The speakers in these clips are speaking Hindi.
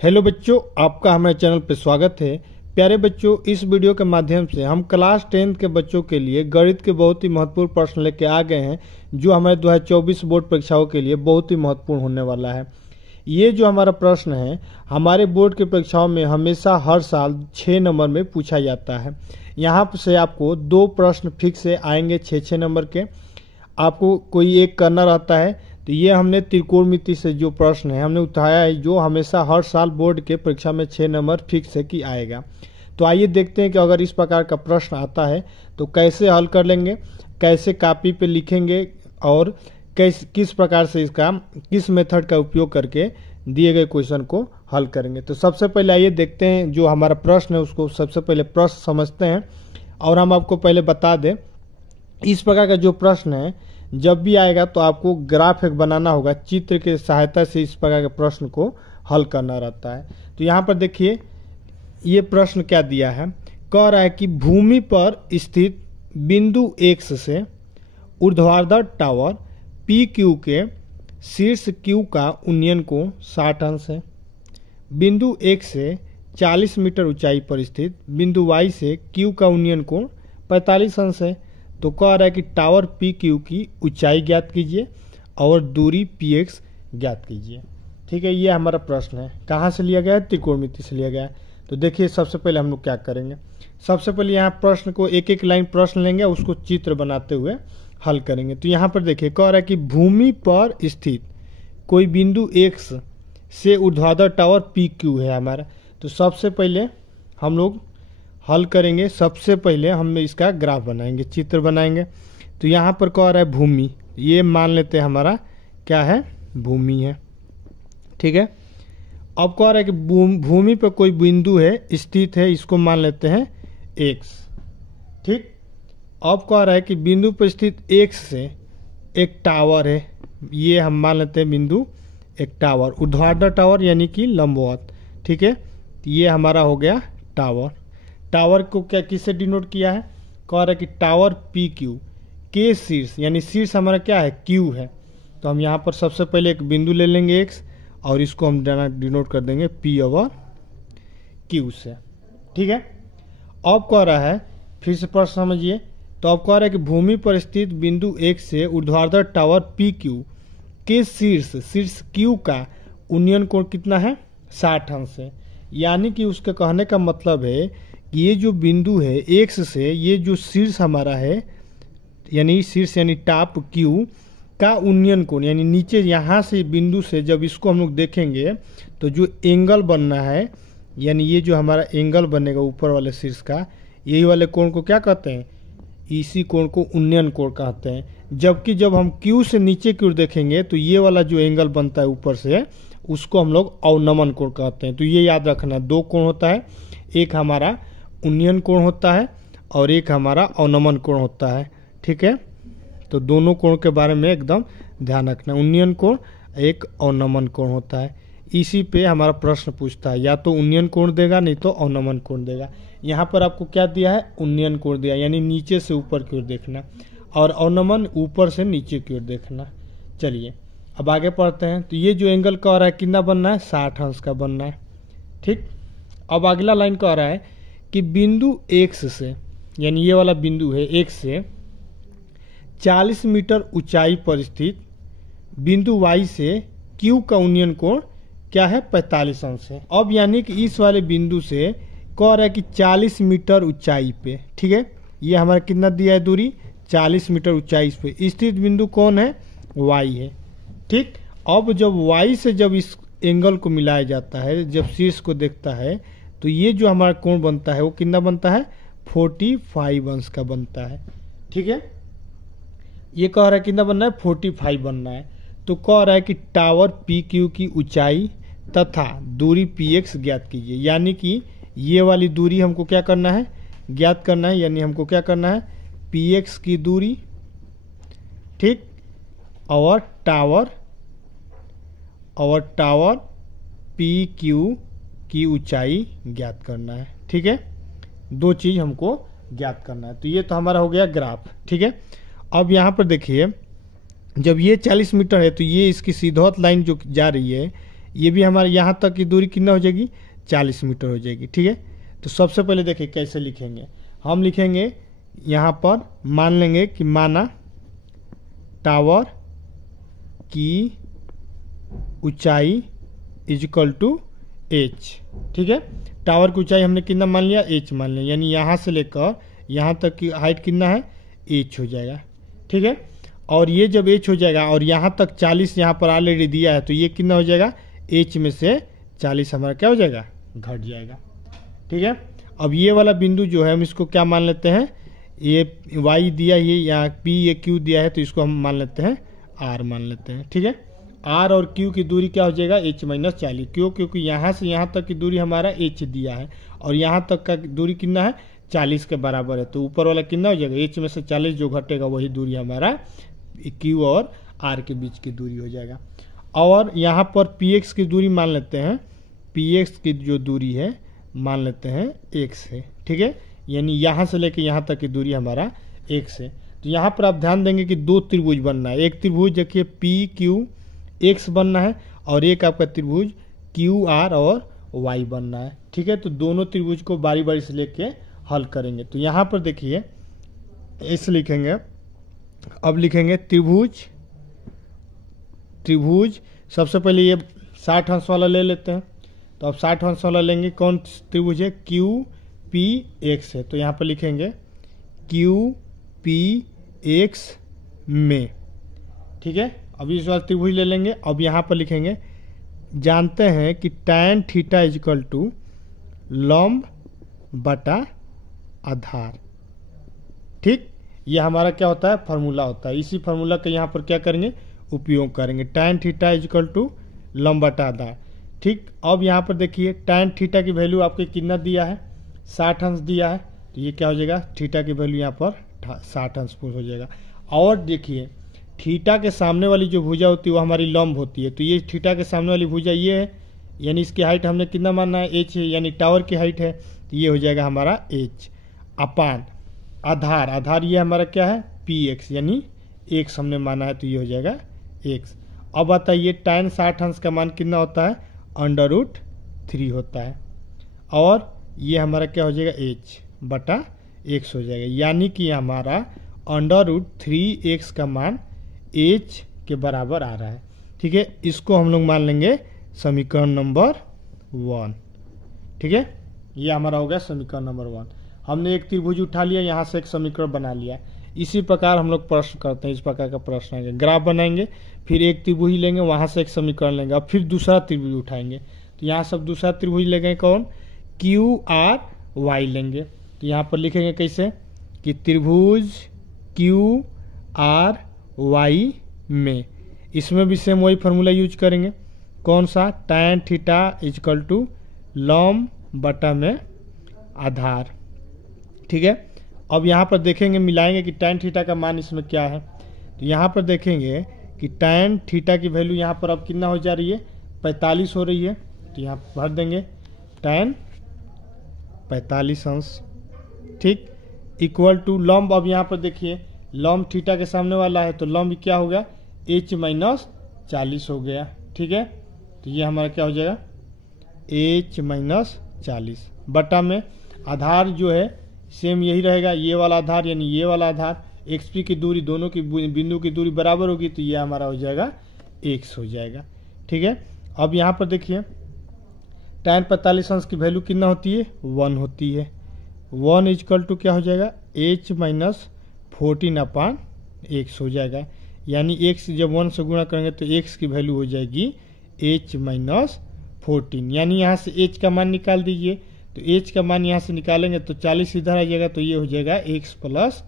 हेलो बच्चों, आपका हमारे चैनल पे स्वागत है। प्यारे बच्चों, इस वीडियो के माध्यम से हम क्लास 10 के बच्चों के लिए गणित के बहुत ही महत्वपूर्ण प्रश्न लेके आ गए हैं, जो हमारे 2024 बोर्ड परीक्षाओं के लिए बहुत ही महत्वपूर्ण होने वाला है। ये जो हमारा प्रश्न है, हमारे बोर्ड की परीक्षाओं में हमेशा हर साल 6 नंबर में पूछा जाता है। यहाँ से आपको 2 प्रश्न फिक्स से आएंगे 6-6 नंबर के, आपको कोई एक करना रहता है। तो ये हमने त्रिकोणमिति से जो प्रश्न है हमने उठाया है, जो हमेशा हर साल बोर्ड के परीक्षा में 6 नंबर फिक्स है कि आएगा। तो आइए देखते हैं कि अगर इस प्रकार का प्रश्न आता है तो कैसे हल कर लेंगे, कैसे कॉपी पे लिखेंगे और किस प्रकार से इसका किस मेथड का उपयोग करके दिए गए क्वेश्चन को हल करेंगे। तो सबसे पहले आइए देखते हैं जो हमारा प्रश्न है, उसको सबसे पहले प्रश्न समझते हैं। और हम आपको पहले बता दें, इस प्रकार का जो प्रश्न है जब भी आएगा तो आपको ग्राफ एक बनाना होगा, चित्र के सहायता से इस प्रकार के प्रश्न को हल करना रहता है। तो यहाँ पर देखिए ये प्रश्न क्या दिया है, कह रहा है कि भूमि पर स्थित बिंदु X से ऊर्ध्वाधर टावर PQ के शीर्ष Q का उन्नयन कोण 60 अंश है। बिंदु X से 40 मीटर ऊंचाई पर स्थित बिंदु Y से Q का उन्नयन कोण 45 अंश है। तो कह रहा है कि टावर PQ की ऊंचाई ज्ञात कीजिए और दूरी PX ज्ञात कीजिए। ठीक है, ये हमारा प्रश्न है। कहाँ से लिया गया है? त्रिकोणमिति से लिया गया है। तो देखिए सबसे पहले हम लोग क्या करेंगे, सबसे पहले यहाँ प्रश्न को एक एक लाइन प्रश्न लेंगे, उसको चित्र बनाते हुए हल करेंगे। तो यहाँ पर देखिए कह रहा है कि भूमि पर स्थित कोई बिंदु X से ऊर्ध्वाधर टावर PQ है हमारा। तो सबसे पहले हम लोग हल करेंगे, सबसे पहले हम इसका ग्राफ बनाएंगे, चित्र बनाएंगे। तो यहाँ पर कह रहा है भूमि, ये मान लेते हैं हमारा क्या है, भूमि है। ठीक है, अब कह रहा है कि भूमि पर कोई बिंदु है स्थित है, इसको मान लेते हैं X। ठीक, अब कह रहा है कि बिंदु पर स्थित X से एक टावर है, ये हम मान लेते हैं बिंदु एक टावर, ऊर्ध्वाधर टावर यानी कि लंबवत। ठीक है, ये हमारा हो गया टावर। टावर को क्या किससे डिनोट किया है, कह रहा है कि टावर PQ के शीर्ष, यानी शीर्ष हमारा क्या है, Q है। तो हम यहाँ पर सबसे पहले एक बिंदु ले लेंगे X और इसको हम डिनोट कर देंगे P/Q से। ठीक है, अब कह रहा है, फिर से प्रश्न समझिए। तो अब कह रहा है कि भूमि पर स्थित बिंदु X से ऊर्ध्वाधर टावर PQ के शीर्ष Q का उन्नयन कोण कितना है, 60 अंश है। यानी कि उसके कहने का मतलब है कि ये जो बिंदु है X से, ये जो शीर्ष हमारा है, यानी शीर्ष यानी टॉप Q का उन्नयन कोण, यानी नीचे यहाँ से बिंदु से जब इसको हम लोग देखेंगे तो जो एंगल बनना है, यानी ये जो हमारा एंगल बनेगा ऊपर वाले शीर्ष का, यही वाले कोण को क्या कहते हैं, इसी कोण को उन्नयन कोण कहते हैं। जबकि जब हम Q से नीचे की ओर देखेंगे तो ये वाला जो एंगल बनता है ऊपर से, उसको हम लोग अवनमन कोण कहते हैं। तो ये याद रखना, 2 कोण होता है, एक हमारा उन्नयन कोण होता है और एक हमारा अवनमन कोण होता है। ठीक है, तो दोनों कोण के बारे में एकदम ध्यान रखना, उन्नयन कोण एक अवनमन कोण होता है। इसी पे हमारा प्रश्न पूछता है, या तो उन्नयन कोण देगा नहीं तो अवनमन कोण देगा। यहाँ पर आपको क्या दिया है, उन्नयन कोण दिया, यानी नीचे से ऊपर की ओर देखना, और अवनमन ऊपर से नीचे की ओर देखना। चलिए अब आगे पढ़ते हैं। तो ये जो एंगल कह रहा है कितना बनना है, 60 अंश का बनना है। ठीक, अब अगला लाइन कह रहा है कि बिंदु X से, यानी ये वाला बिंदु है X से 40 मीटर ऊंचाई पर स्थित बिंदु Y से Q का उन्नयन कोण क्या है, 45 अंश है। अब यानी कि इस वाले बिंदु से कह रहा है कि 40 मीटर ऊंचाई पे, ठीक है, ये हमारा कितना दिया है दूरी, 40 मीटर ऊंचाई पे स्थित बिंदु कौन है, Y है। ठीक, अब जब Y से जब इस एंगल को मिलाया जाता है, जब शीर्ष को देखता है, तो ये जो हमारा कोण बनता है वो कितना बनता है, 45 अंश का बनता है। ठीक है, ये कह रहा है कितना बनना है, 45 बनना है। तो कह रहा है कि टावर PQ की ऊंचाई तथा दूरी PX ज्ञात कीजिए। यानी कि ये वाली दूरी हमको क्या करना है, ज्ञात करना है, यानी हमको क्या करना है, PX की दूरी, ठीक, और टावर PQ की ऊंचाई ज्ञात करना है। ठीक है, 2 चीज हमको ज्ञात करना है। तो ये तो हमारा हो गया ग्राफ। ठीक है, अब यहाँ पर देखिए, जब ये 40 मीटर है तो ये इसकी सीधौत लाइन जो जा रही है ये भी हमारे यहाँ तक की दूरी कितना हो जाएगी, 40 मीटर हो जाएगी। ठीक है, तो सबसे पहले देखिए कैसे लिखेंगे। हम लिखेंगे यहाँ पर, मान लेंगे कि माना टावर की ऊंचाई इज इक्वल टू एच। ठीक है, टावर की ऊंचाई हमने कितना मान लिया, एच मान लिया, यानी यहाँ से लेकर यहाँ तक की हाइट कितना है, एच हो जाएगा। ठीक है, और ये जब एच हो जाएगा और यहाँ तक 40 यहाँ पर ऑलरेडी दिया है तो ये कितना हो जाएगा, एच में से 40 हमारा क्या हो जाएगा, घट जाएगा। ठीक है, अब ये वाला बिंदु जो है हम इसको क्या मान लेते हैं, ये y दिया है, यहाँ p ये q दिया है तो इसको हम मान लेते हैं r मान लेते हैं। ठीक है, r और q की दूरी क्या हो जाएगा, h माइनस 40। क्यों, क्योंकि यहाँ से यहाँ तक की दूरी हमारा h दिया है और यहाँ तक का दूरी कितना है, 40 के बराबर है, तो ऊपर वाला कितना हो जाएगा, h में से 40 जो घटेगा वही दूरी हमारा q और r के बीच की दूरी हो जाएगा। और यहाँ पर px की दूरी मान लेते हैं, px की जो दूरी है मान लेते हैं x है। ठीक है, यानी यहाँ से लेके यहाँ तक की दूरी हमारा x है। तो यहाँ पर आप ध्यान देंगे कि दो त्रिभुज बनना है, एक त्रिभुज देखिए पी क्यू एक्स बनना है और एक आपका त्रिभुज क्यू आर और वाई बनना है। ठीक है, तो दोनों त्रिभुज को बारी बारी से लेके हल करेंगे। तो यहाँ पर देखिए ऐसे लिखेंगे, अब लिखेंगे त्रिभुज, त्रिभुज सबसे पहले ये 60 अंश वाला ले लेते हैं, तो अब 60 अंश वाला लेंगे, कौन त्रिभुज है, क्यू पी एक्स है, तो यहाँ पर लिखेंगे क्यू पी एक्स में। ठीक है, अब इस वाला त्रिभुज ले लेंगे, अब यहाँ पर लिखेंगे, जानते हैं कि tan theta is equal to लंब बटा आधार। ठीक, ये हमारा क्या होता है, फार्मूला होता है। इसी फार्मूला का यहाँ पर क्या करेंगे, उपयोग करेंगे, tan theta is equal to लंब बटा आधार। ठीक, अब यहाँ पर देखिए tan थीटा की वैल्यू आपके कितना दिया है, 60 अंश दिया है, तो ये क्या हो जाएगा, थीटा की वैल्यू यहाँ पर 60 अंश हो जाएगा। और देखिए थीटा के सामने वाली जो भुजा होती है वो हमारी लंब होती है, तो ये थीटा के सामने वाली भुजा ये है, यानी इसकी हाइट हमने कितना मानना है, एच है, यानी टावर की हाइट है, तो ये हो जाएगा हमारा एच अपान आधार, आधार ये हमारा क्या है, पी एक्स, यानी एक्स हमने माना है तो ये हो जाएगा एक्स। अब बताइए tan 60 अंश का मान कितना होता है, √3 होता है, और ये हमारा क्या हो जाएगा, h बटा x हो जाएगा, यानी कि हमारा √3x का मान h के बराबर आ रहा है। ठीक है, इसको हम लोग मान लेंगे समीकरण नंबर 1। ठीक है, ये हमारा हो गया समीकरण नंबर 1। हमने एक त्रिभुज उठा लिया, यहाँ से एक समीकरण बना लिया। इसी प्रकार हम लोग प्रश्न करते हैं, इस प्रकार का प्रश्न आएंगे, ग्राफ बनाएंगे, फिर एक त्रिभुज लेंगे, वहाँ से एक समीकरण लेंगे, अब फिर दूसरा त्रिभुज उठाएंगे, तो यहाँ सब दूसरा त्रिभुज लेंगे, कौन, क्यू आर वाई लेंगे। तो यहाँ पर लिखेंगे कैसे कि त्रिभुज क्यू आर वाई में, इसमें भी सेम वही फार्मूला यूज करेंगे, कौन सा, tan थीटा इजकल टू लंब बटा में आधार। ठीक है, अब यहाँ पर देखेंगे, मिलाएंगे कि tan थीटा का मान इसमें क्या है, तो यहाँ पर देखेंगे कि tan थीटा की वैल्यू यहाँ पर अब कितना हो जा रही है, 45 हो रही है, तो यहाँ भर देंगे tan 45 अंश। ठीक, इक्वल टू लंब, अब यहाँ पर देखिए लंब थीटा के सामने वाला है तो लंब क्या हो गया, h माइनस 40 हो गया। ठीक है, तो ये हमारा क्या हो जाएगा, h माइनस 40 बटा में आधार जो है सेम यही रहेगा, ये वाला आधार यानी ये वाला आधार, xp की दूरी, दोनों की बिंदु की दूरी बराबर होगी, तो ये हमारा हो जाएगा x हो जाएगा। ठीक है, अब यहाँ पर देखिए tan 45 अंश की वैल्यू कितना होती है, 1 होती है, 1 इजकल टू क्या हो जाएगा, h माइनस 14 अपान x हो जाएगा, यानी x जब 1 से गुणा करेंगे तो x की वैल्यू हो जाएगी h माइनस 14, यानी यहाँ से h का मान निकाल दीजिए, तो h का मान यहाँ से निकालेंगे तो 40 इधर आ जाएगा, तो ये हो जाएगा x प्लस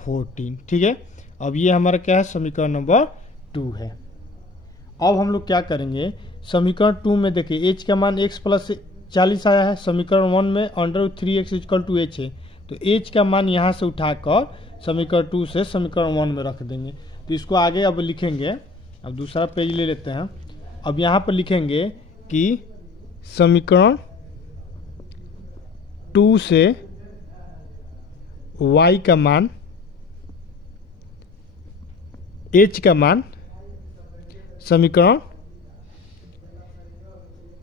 14। ठीक है, अब ये हमारा क्या है, समीकरण नंबर 2 है। अब हम लोग क्या करेंगे, समीकरण 2 में देखिए h का मान x प्लस 40 आया है, समीकरण 1 में √3x इक्वल टू h है, तो h का मान यहाँ से उठाकर समीकरण 2 से समीकरण 1 में रख देंगे। तो इसको आगे अब लिखेंगे, अब दूसरा पेज ले लेते हैं, अब यहाँ पर लिखेंगे कि समीकरण 2 से y का मान h का मान समीकरण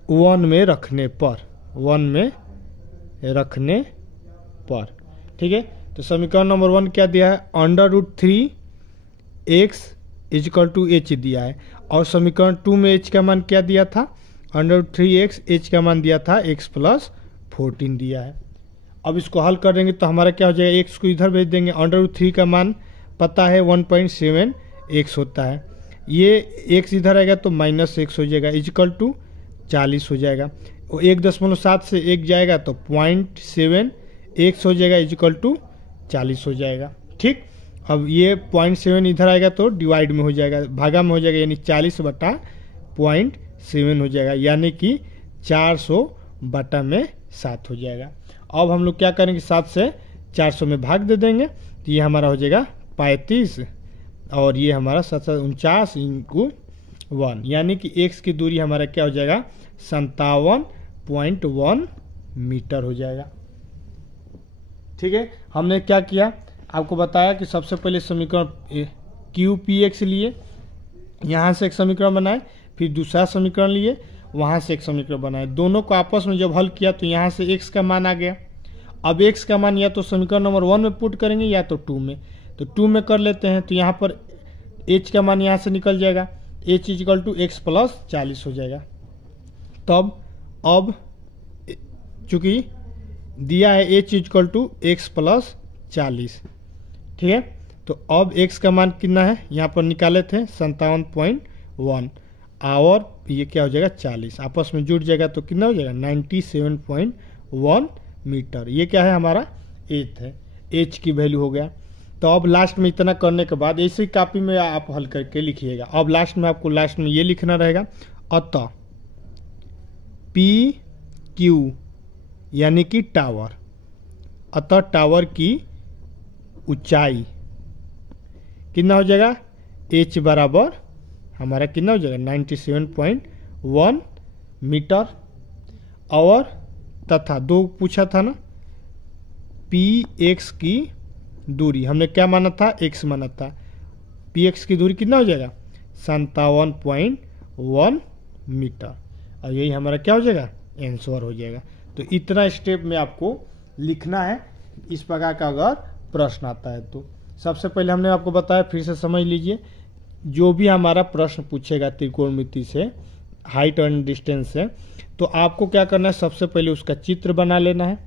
1 में रखने पर, ठीक है। तो समीकरण नंबर 1 क्या दिया है, √3x = h दिया है, और समीकरण 2 में h का मान क्या दिया था, √3x, h का मान दिया था x + 14 दिया है। अब इसको हल कर देंगे तो हमारा क्या हो जाएगा, x को इधर भेज देंगे, √3 का मान पता है 1.7x होता है, ये x इधर आएगा तो -x हो जाएगा, = 40 हो जाएगा। 1.7 से 1 जाएगा तो 0.7x हो जाएगा, = 40 हो जाएगा, ठीक। अब ये 0.7 इधर आएगा तो डिवाइड में हो जाएगा, भागा में हो जाएगा, यानी 40/0.7 हो जाएगा, यानी कि 400/7 हो जाएगा। अब हम लोग क्या करेंगे, 7 से 400 में भाग दे देंगे तो ये हमारा हो जाएगा 35, और ये हमारा 49 × 1, यानी कि x की दूरी हमारा क्या हो जाएगा, 57.1 मीटर हो जाएगा, ठीक है। हमने क्या किया, आपको बताया कि सबसे पहले समीकरण QPX लिए, यहाँ से एक समीकरण बनाए, फिर दूसरा समीकरण लिए, वहाँ से एक समीकरण बनाए, दोनों को आपस में जब हल किया तो यहाँ से x का मान आ गया। अब x का मान या तो समीकरण नंबर 1 में पुट करेंगे या तो 2 में, तो 2 में कर लेते हैं, तो यहाँ पर h का मान यहाँ से निकल जाएगा, h = x + 40 हो जाएगा। तब अब चूंकि दिया है h = x + 40, ठीक है, तो अब x का मान कितना है, यहाँ पर निकाले थे 57.1, और ये क्या हो जाएगा 40, आपस में जुड़ जाएगा तो कितना हो जाएगा 97.1 मीटर। ये क्या है, हमारा h है, h की वैल्यू हो गया। तो अब लास्ट में इतना करने के बाद ऐसे ही कॉपी में आप हल करके लिखिएगा। अब लास्ट में आपको ये लिखना रहेगा, अतः PQ यानी कि टावर, अतः टावर की ऊंचाई कितना हो जाएगा, h बराबर हमारा कितना हो जाएगा 97.1 मीटर, और तथा 2 पूछा था ना, PX की दूरी हमने क्या माना था, x माना था, PX की दूरी कितना हो जाएगा 57.1 मीटर, और यही हमारा क्या हो जाएगा आंसर हो जाएगा। तो इतना स्टेप में आपको लिखना है इस प्रकार का अगर प्रश्न आता है तो। सबसे पहले हमने आपको बताया, फिर से समझ लीजिए, जो भी हमारा प्रश्न पूछेगा त्रिकोणमिति से, हाइट एंड डिस्टेंस से, तो आपको क्या करना है, सबसे पहले उसका चित्र बना लेना है।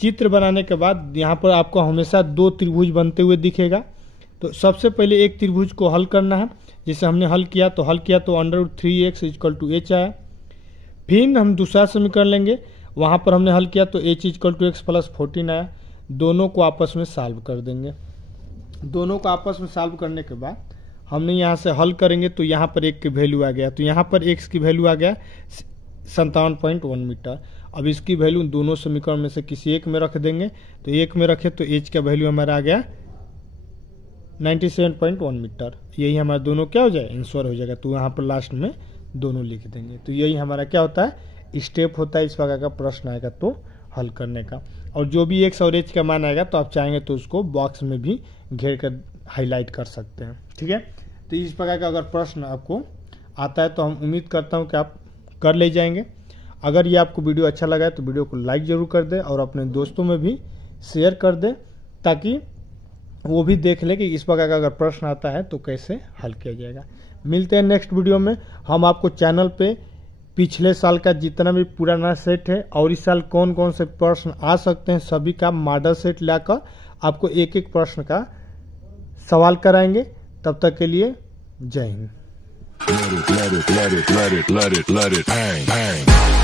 चित्र बनाने के बाद यहाँ पर आपको हमेशा 2 त्रिभुज बनते हुए दिखेगा, तो सबसे पहले एक त्रिभुज को हल करना है। जैसे हमने हल किया तो √3x = h आया। फिर हम दूसरा समीकरण लेंगे, वहाँ पर हमने हल किया तो h = x + 14 आया। दोनों को आपस में सॉल्व कर देंगे। दोनों को आपस में सॉल्व करने के बाद हमने यहाँ से हल करेंगे तो यहाँ पर एक की वैल्यू आ गया, तो यहाँ पर x की वैल्यू आ गया 57.1 मीटर। अब इसकी वैल्यू दोनों समीकरण में से किसी एक में रख देंगे, तो एक में रखे तो h का वैल्यू हमारा आ गया 97.1 मीटर। यही हमारा दोनों क्या हो जाए आंसर हो जाएगा, तो यहाँ पर लास्ट में दोनों लिख देंगे। तो यही हमारा क्या होता है, स्टेप होता है इस प्रकार का प्रश्न आएगा तो हल करने का। और जो भी x और h का मान आएगा तो आप चाहेंगे तो उसको बॉक्स में भी घेर कर हाईलाइट कर सकते हैं, ठीक है। तो इस प्रकार का अगर प्रश्न आपको आता है तो हम उम्मीद करता हूँ कि आप कर ले जाएंगे। अगर ये आपको वीडियो अच्छा लगा है तो वीडियो को लाइक ज़रूर कर दें और अपने दोस्तों में भी शेयर कर दें, ताकि वो भी देख ले कि इस प्रकार का अगर प्रश्न आता है तो कैसे हल किया जाएगा। मिलते हैं नेक्स्ट वीडियो में। हम आपको चैनल पे पिछले साल का जितना भी पुराना सेट है और इस साल कौन कौन से प्रश्न आ सकते हैं सभी का मॉडल सेट लाकर आपको एक एक प्रश्न का सवाल कराएंगे। तब तक के लिए जय Hind. Let it, let it, let it, let it, let it, let it, bang, bang.